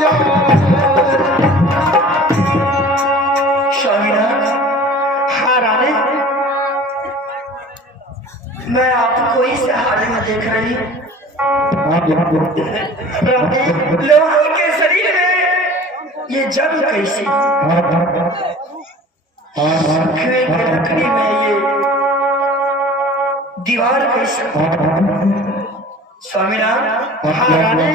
Jai लोगों के शरीर में ये जंग कैसी, लकड़ी में ये दीवार कैसी। स्वामीनाथ, हाँ रानी,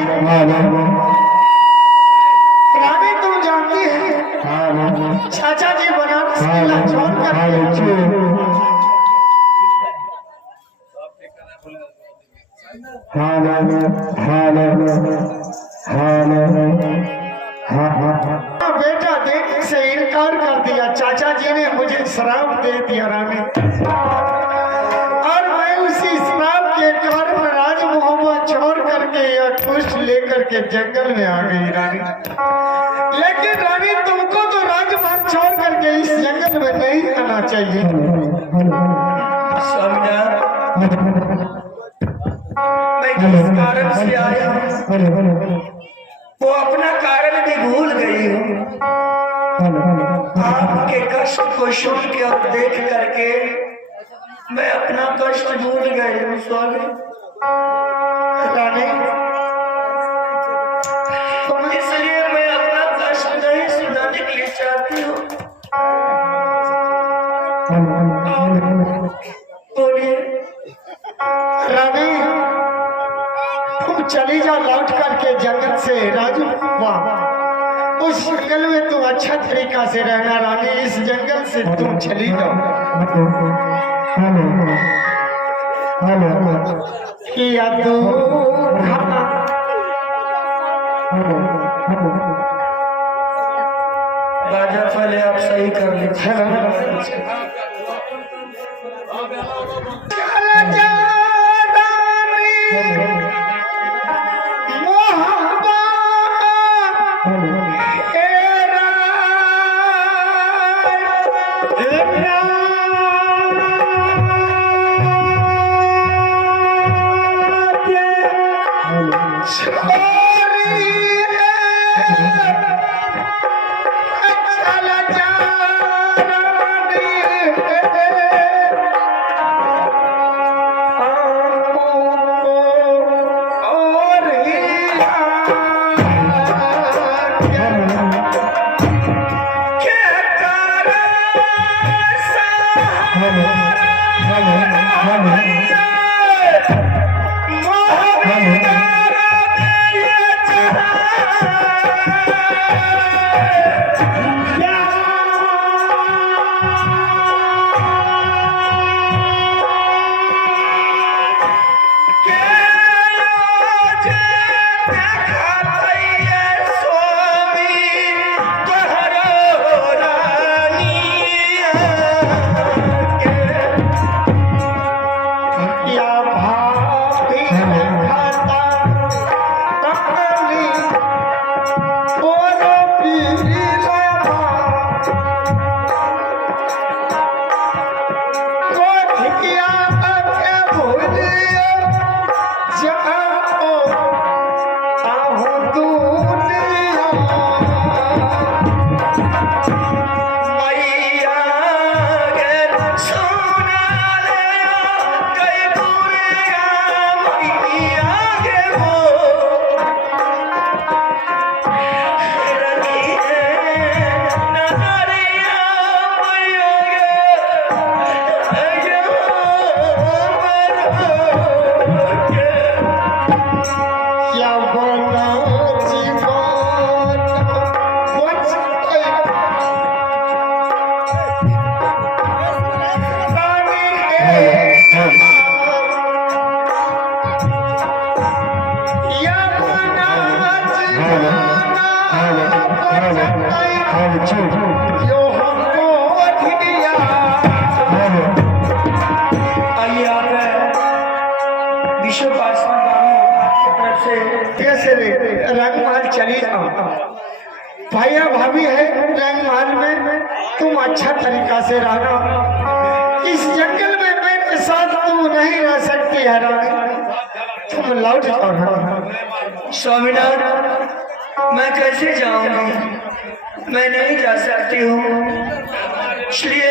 रानी तुम जानती है चाचा जी बनारस की लाजवाब करते बेटा देने से इनकार कर दिया। चाचा जी ने मुझे श्राप दे दिया रानी, और मैं उसी श्राप के कारण राज मोहम्मद छोड़ करके या कुछ लेकर के जंगल में आ गई रानी। लेकिन रानी तुमको तो राजमहल छोड़ करके इस जंगल में नहीं आना चाहिए। स्वामीनाथ, मैं किस कारण से आया हूँ वो अपना कारण भी भूल गई हूँ। आपके कष्ट को सुन के और देख करके मैं अपना कष्ट भूल गई हूँ। स्वामी रानी, इसलिए मैं अपना कष्ट नहीं सुनाने के लिए चाहती हूँ। बोलिए रानी, तुम चली जा लौट करके जंगल से राजू। वाह, उस जंगल में तुम अच्छा तरीका से रहना रानी। इस जंगल से तुम चली जाओ। किया तो बाजा पहले आप सही कर लीजिए। चला जा रानी, मोहब्बत रंगमहल चली जाओ। भैया भाभी है रंगमहल में, तुम अच्छा तरीका से रहना। इस जंगल में मेरे साथ तुम नहीं रह सकती है रानी, तुम लौट जाओ। स्वामीनाथ, मैं कैसे जाऊंगी? मैं नहीं जा सकती हूँ, इसलिए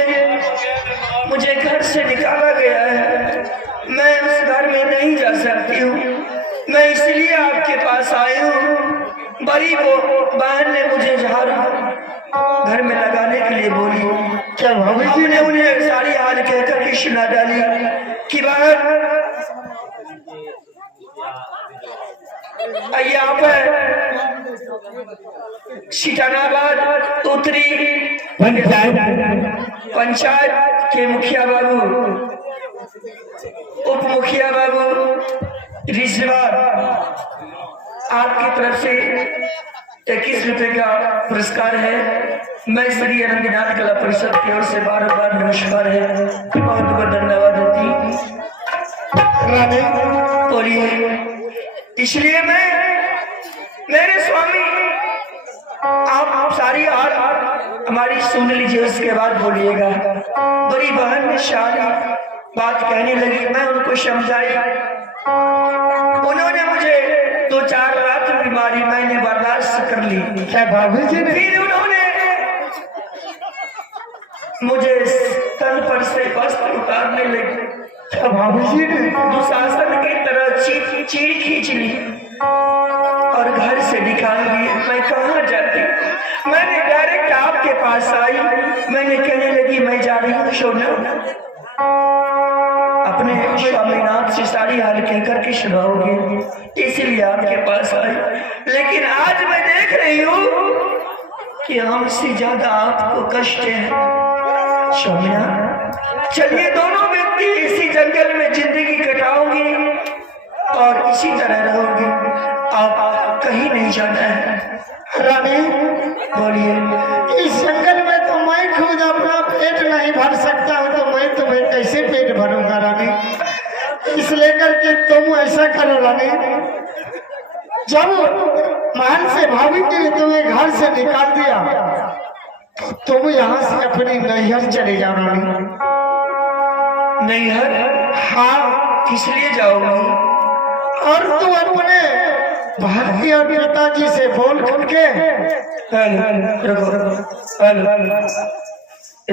मुझे घर से निकाला गया है। मैं उस घर में नहीं जा सकती हूँ। मैं इसलिए आपके पास आई हूँ। बड़ी बहन ने मुझे झाड़ू घर में लगाने के लिए बोली। क्या भाभी जी हमने उन्हें सारी हाल कहकर के सुना डाली कि बहन यहाँ पर सिटानाबाद उत्तरी पंचायत के मुखिया बाबू, उप मुखिया बाबू रिश्वा आपकी तरफ से 21 रुपए का पुरस्कार है। मैं श्री अनंतनाथ कला परिषद की ओर से बार बार नमस्कार है, बहुत बहुत धन्यवाद देती। बोलिए। इसलिए मैं मेरे स्वामी आप सारी हाल हमारी सुन लीजिए, उसके बाद बोलिएगा। बड़ी बहन ने सारी बात कहने लगी, मैं उनको समझाई। उन्होंने मुझे 2-4 रात बीमारी मैंने बर्दाश्त कर ली। क्या भाभी जी ने फिर उन्होंने मुझे तन पर से वस्त्र उतारने लगे। क्या भाभी जी ने दुशासन की तरह चीर खींच ली और घर से निकाल दिए। मैं कहाँ जाती? मैंने डायरेक्ट आपके पास आई। मैंने कहने लगी मैं जा रही हूँ सोना, अपने स्वामीनाथ से सारी हाल कहकर के सुनाओगे, इसलिए आपके पास आई। लेकिन आज मैं देख रही हूँ कि हमसे ज्यादा आपको कष्ट है स्वामीनाथ। चलिए दोनों व्यक्ति इसी जंगल में जिंदगी कटाओगे और इसी तरह रहोगे, आप कहीं नहीं जाना है। रानी बोलिए। इस जंगल में तो मैं खुद अपना पेट नहीं भर सकता हूँ, तो मैं तुम्हें कैसे पेट भरूंगा रानी? इस लेकर के तुम ऐसा करो रानी, जब महल से भाभी ने तुम्हें घर से निकाल दिया तो तुम यहाँ से अपनी नैहर चले जाओ रानी। नैहर? हाँ, किस लिए जाओगी? और तुम अपने भाभी और पिताजी से बोल के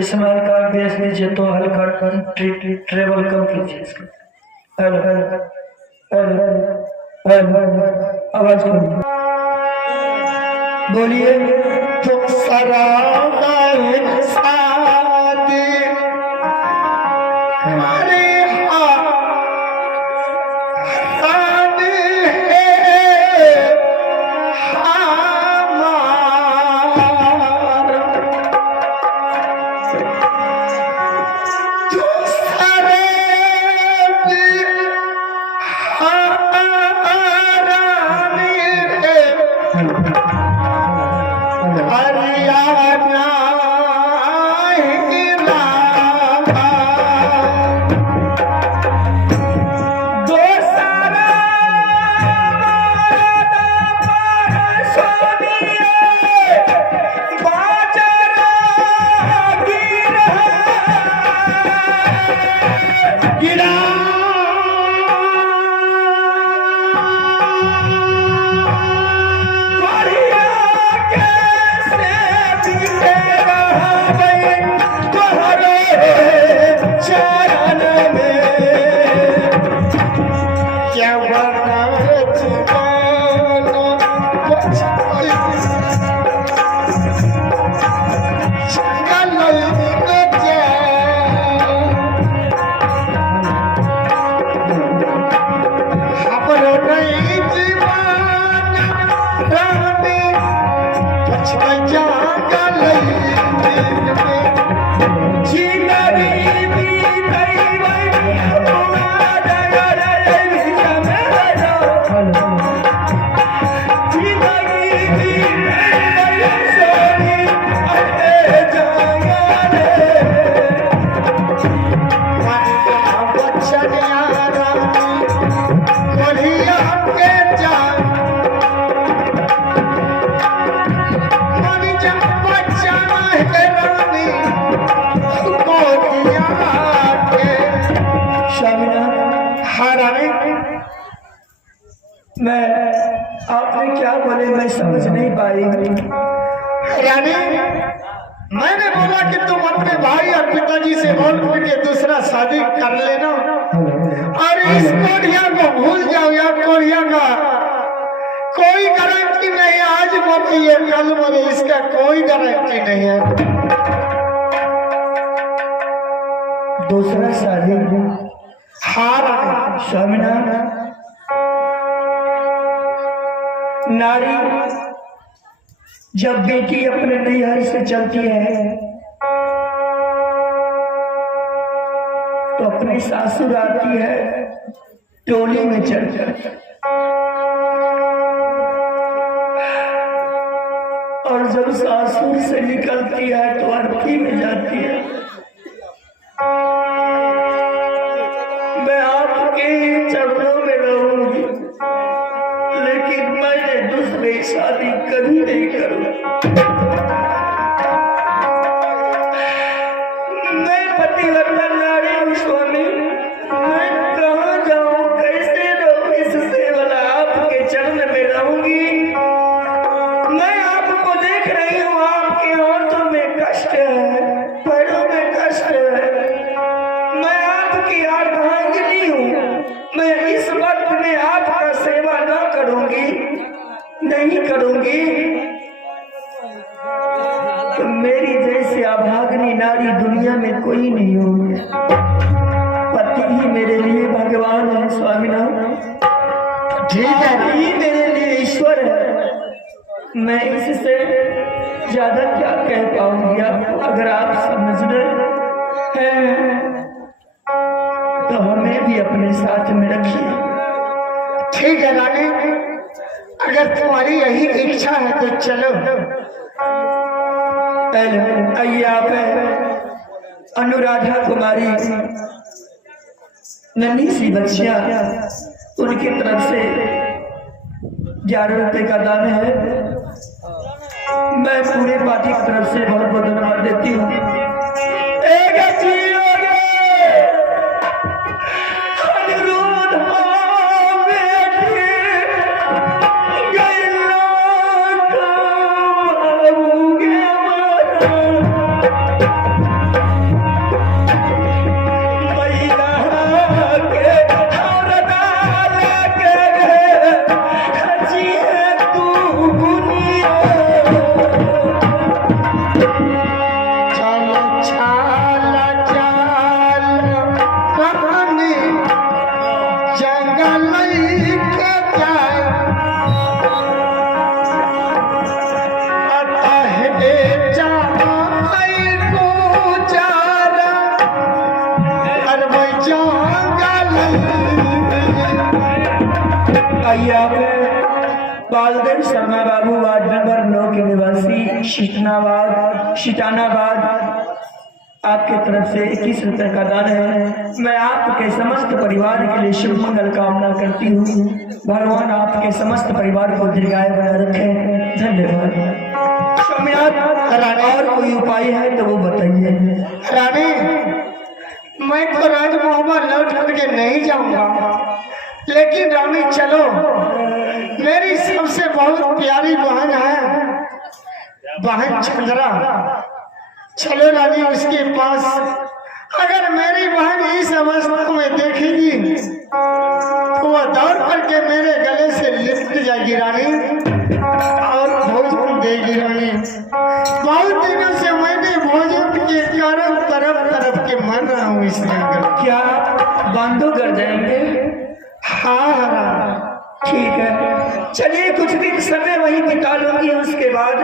इसमें हल्का बेस लीजिए तो हल्का ट्रेवल कम कीजिए इसका। आवाज कम बोलिए। तुम सरागाए सादे हमारे मैं आपने क्या बोले मैं समझ नहीं पाई। रानी मैंने बोला कि तुम अपने भाई और पिताजी से बोल के दूसरा शादी कर लेना और इस कोरिया को भूल जाओ। या कोरिया का कोई गारंटी नहीं, आज मरे ये कल मरे, इसका कोई गारंटी नहीं है। दूसरा शादी? हाँ स्वामीनाथ, नारी जब बेटी अपने नैहर से चलती है तो अपनी सासुर आती है टोली में चढ़कर, और जब सासुर से निकलती है तो अर्थी में जाती है। मैं आपके चरणों में रहूंगी, लेकिन मैंने दूसरी शादी कभी नहीं करूंगा। मैं पतिव्रता नारी हूँ स्वामी, मैं कहाँ जाऊँ, कैसे रहूँ, इससे भला आपके चरण में रहूंगी। मैं आपको देख रही हूँ, आपके हाथों में कष्ट है, पैरों में कष्ट है। मैं आपकी अर्धांगिनी हूँ, मैं इस वक्त में आपका सेवा न करूंगी, नहीं करूंगी तो मेरी जैसे अभागनी नारी दुनिया में कोई नहीं होगी। पति ही मेरे लिए भगवान है स्वामीनाथ, ठीक है। पति ही मेरे लिए ईश्वर है। मैं इससे ज्यादा क्या कह पाऊंगी? अगर आप समझ रहे हैं तो हमें भी अपने साथ में रखिए। ठीक है रानी, अगर तुम्हारी यही इच्छा है तो चलो। पहले आइए, आप अनुराधा कुमारी नन्ही सी बच्चियां, उनकी तरफ से 11 रुपए का दान है। मैं पूरे पार्टी की तरफ से बहुत बहुत धन्यवाद देती हूँ। आइए, आप बालदेव शर्मा बाबू, वार्ड नंबर 9 के निवासी, शीटानाबाद, आपके तरफ से 21 रुपए का दान है। मैं आपके समस्त परिवार के लिए शुभ मंगल कामना करती हूँ। भगवान आपके समस्त परिवार को दीर्घायु बनाए रखें। धन्यवाद। स्वामीनाथ, और कोई उपाय है तो वो बताइए। रानी, मैं तो राजमहल लौट के नहीं जाऊंगा, लेकिन रानी चलो, मेरी सबसे बहुत प्यारी बहन है, बहन चंद्रा। चलो रानी उसके पास। अगर मेरी बहन इस अवस्था में देखेगी तो वह दौड़ करके मेरे गले से लिपट जाएगी रानी, और भोजन देगी रानी। बहुत दिनों से मैंने भोजन के कारण तरफ के मर रहा हूँ इस जंगल। क्या बांधो कर जाएंगे? हाँ ठीक है, चलिए कुछ दिन समय वहीं बिता लूंगी, उसके बाद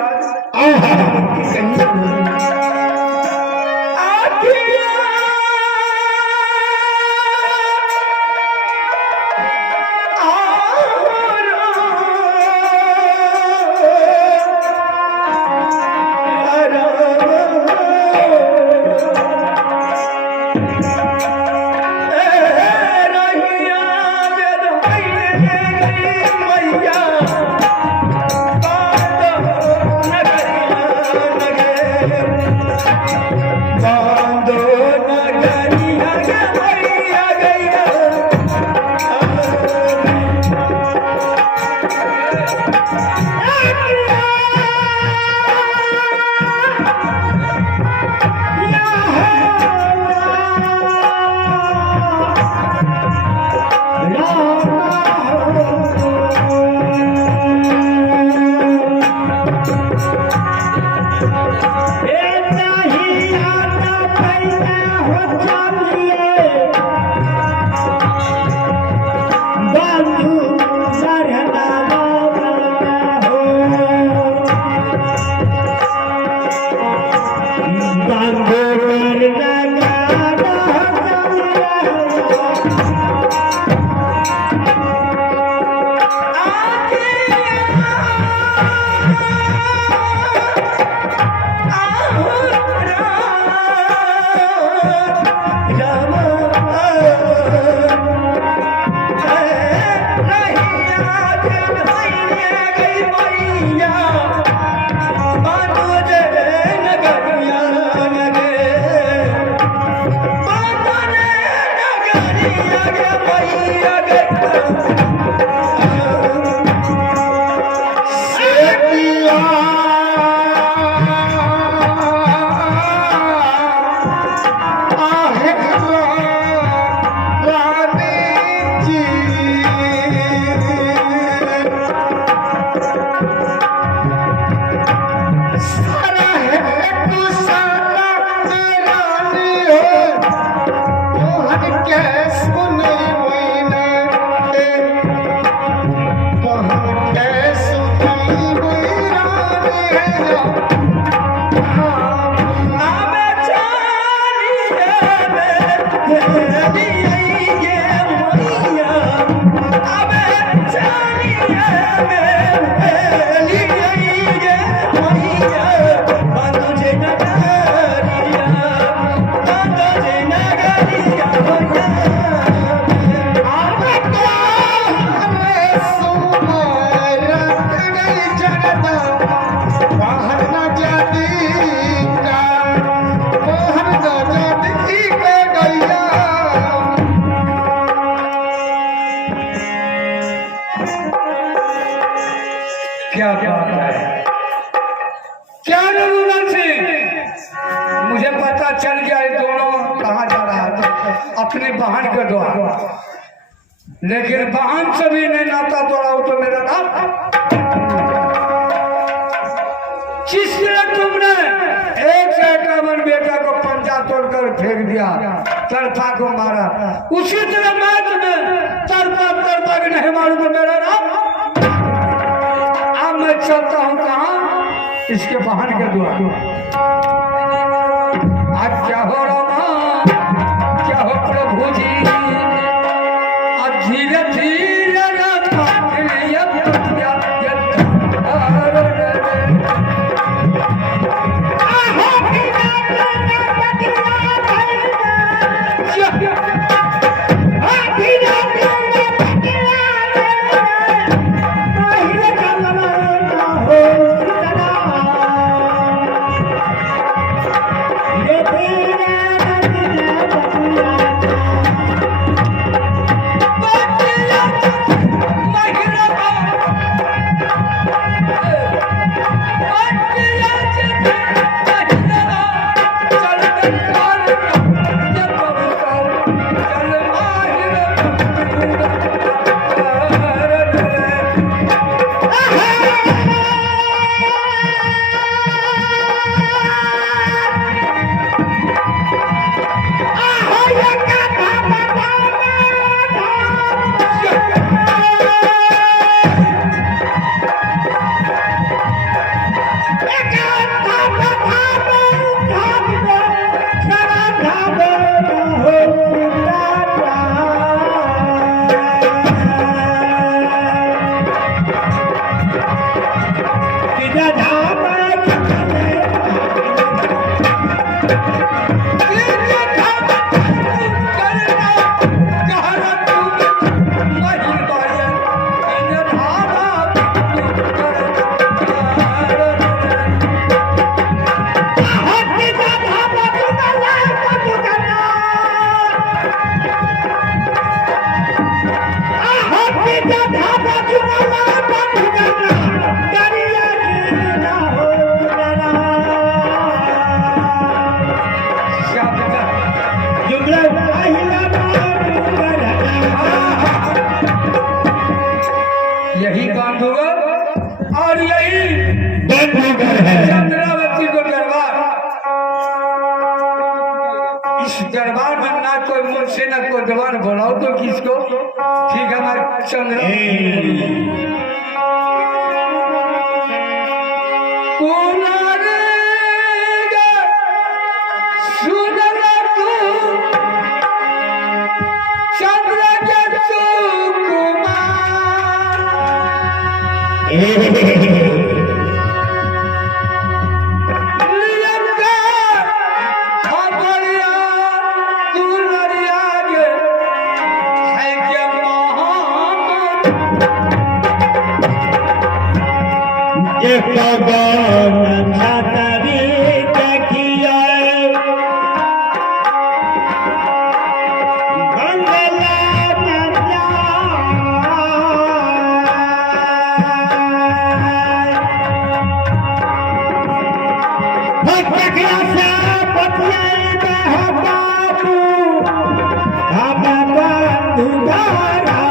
क्या बात है, क्या रघुनाथ सिंह, मुझे पता चल गया ये दोनों कहाँ जा रहा है, अपने बहन के द्वारा, लेकिन बहन से भी नहीं नाता तोड़ा हो तो मेरा नाम। जिसने तुमने एक से 51 बेटा को पंजा तोड़कर फेंक दिया, तरफा को मारा, उसी तरह मैं तुम्हें तरफा के नहीं मारू तो मेरा नाम। अब मैं चलता हूँ कहाँ, इसके बहन के द्वारा। आज क्या हो रहा, क्या हो प्रभु जी, धीरे धीरे यही बांधुगर और यही चंद्रावती को दरबार। इस दरबार में ना कोई मुझसे ना कोई दरबार बुलाओ तो किसको, ठीक है हमारे चंद्र बाबू